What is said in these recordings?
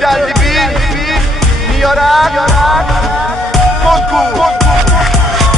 451 Niyarak Korku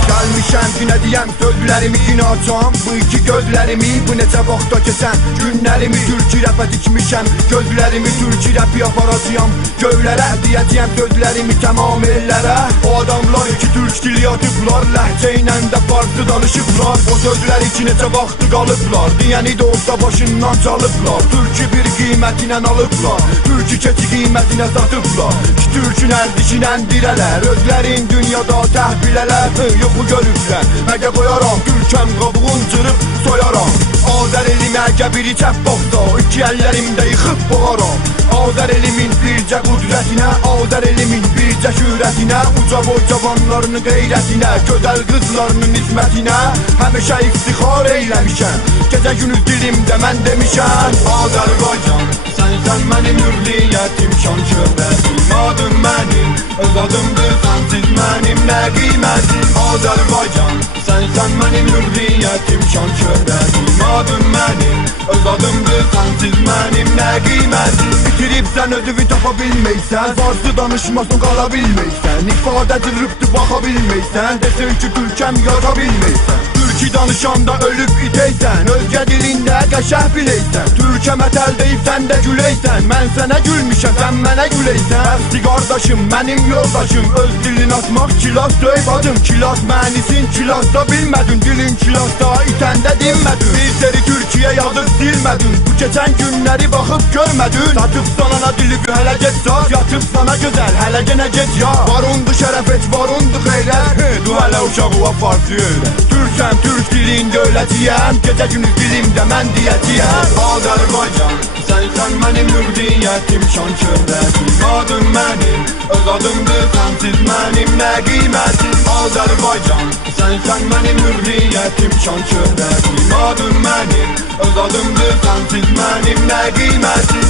Gəlmişəm günə deyəm sözlərimi gün açam. Bu iki gözlərimi, bu necə vaxtda keçən günlərimi Türkü rəpə dikmişəm gözlərimi, Türkü rəpi aparacağım göylərə. Deyəcəyəm sözlərimi tamam ellərə. O adamlar iki türk dili atıblar, ləhcə ilə də farklı danışıblar. O sözlər iki necə vaxtı qalıblar, deyəni də olsa başından çalıblar. Türkü bir qiymətinə alıblar, Türkü keçi qiymətinə satıblar. İki türkün ərdişinə dirələr, özlərin dünyada təhbilələr. Yoxu görüblər, məgə qoyaram Türkəm qabuğun cırıb soyaram. Azər elimi əgə biri çəp baxsa, iki əllərimdə yıxıb boğaram. Azər elimin bircə qudrətinə, Azər elimin bircə şürətinə, uca boy cavanlarının qeyrətinə, gözəl qızlarının hizmətinə həmişə iftixar eyləmişəm. Gecə günüz dilimdə mən demişəm Azərbaycan, sən mənim hürriyyətim, şan şöhbətim, adım mənim, öz adımdır, sənsiz mənim nə qiymətim. Azərbaycan, sən mənim hürriyyətim, şan şöhbətim, adım mənim, öz adımdır, sənsiz mənim nə qiymətim. Bitiribsən özünü tapa bilməysən, varsız danışmasın qala bilməysən, ifadə cırıbdır baxa bilməysən, desin ki Türkəm yaza bilməysən. Türkü danışanda ölüb itəysən, özgə dilində qəşəh biləysən. Türkə mətəl deyib sən də güləysən, mən sənə gülmüşəm, sən mənə güləysən. Bəsdi qardaşım, mənim yoldaşım, öz dilin atmaq kilas döyb adım. Kilas mənisin, kilasda bilmədin, dilin kilasda itəndə dinmədin. Bir seri Türkiyə yazıb silmədin, bu keçən günləri baxıb görmədin. Satıb sana dili hələ get saz, yatıb sana gözəl, hələ genə get ya. Varundu şərəf et, varundu xeyrət, du hələ uşağı apartı öyrə. Türkəm, türk dilin dövlətiyəm, gecə günü dilimdə mən deyəcəyəm. Azərbaycan, sən mənim hürriyyətim, şan şöhrətim, adım mənim, öz adımdır, sənsiz mənim nə qiymətim. Azərbaycan, sən mənim hürriyyətim, şan şöhrətim, adım mənim, öz adımdır, sənsiz mənim nə qiymətim.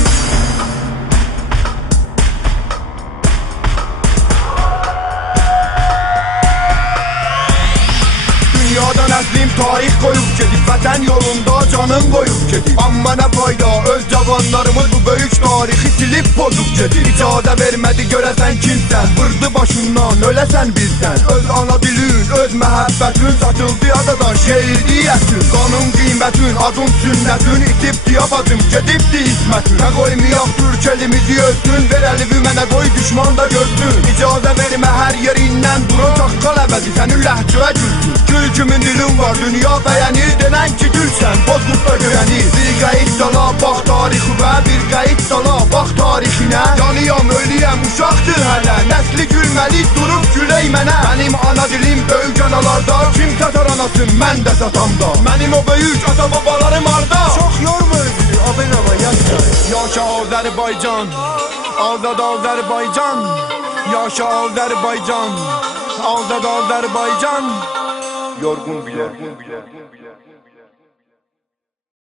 Dünyadan əslim tarix qoyub gedib, vətən yolunda canım qoyub gedib. Amma nə fayda, öz cavanlarımız bu böyük tarixi silib pozub gedib. İcadə vermədi görəsən kimsən, vırdı başından öləsən bizdən. Öz ana dilin, öz məhəbbətin satıldı adadan şeir deyəsin. Qanun qiymətin, adın sünnətin, itibdi abacım, gedibdi ismətin. Nə qoymayaq türk elimizi ölsün, ver əlivi mənə qoy düşman da görsün. İcadə vermə hər yerindən durun, çaqqal əbədi sənin ləhcəyə gülsün. Kimin dilim var, dünya bəyənir, denən ki gülsən, bozub da göyəni. Bir qayıt sala, bax tarixivə, bir qayıt sala, bax tarixinə. Yanıyam, ölüyəm, uşaqdır hələ, nəsli gülməli, durub güley mənə. Mənim ana dilim böyük analarda, kim satar anasın, mən də satamda. Mənim o böyük ata babalarım arda. Çox yorma özünü, abinava yaşa. Yaşa Azərbaycan, azad Azərbaycan. Yaşa Azərbaycan, azad Azərbaycan. Yorgun bile.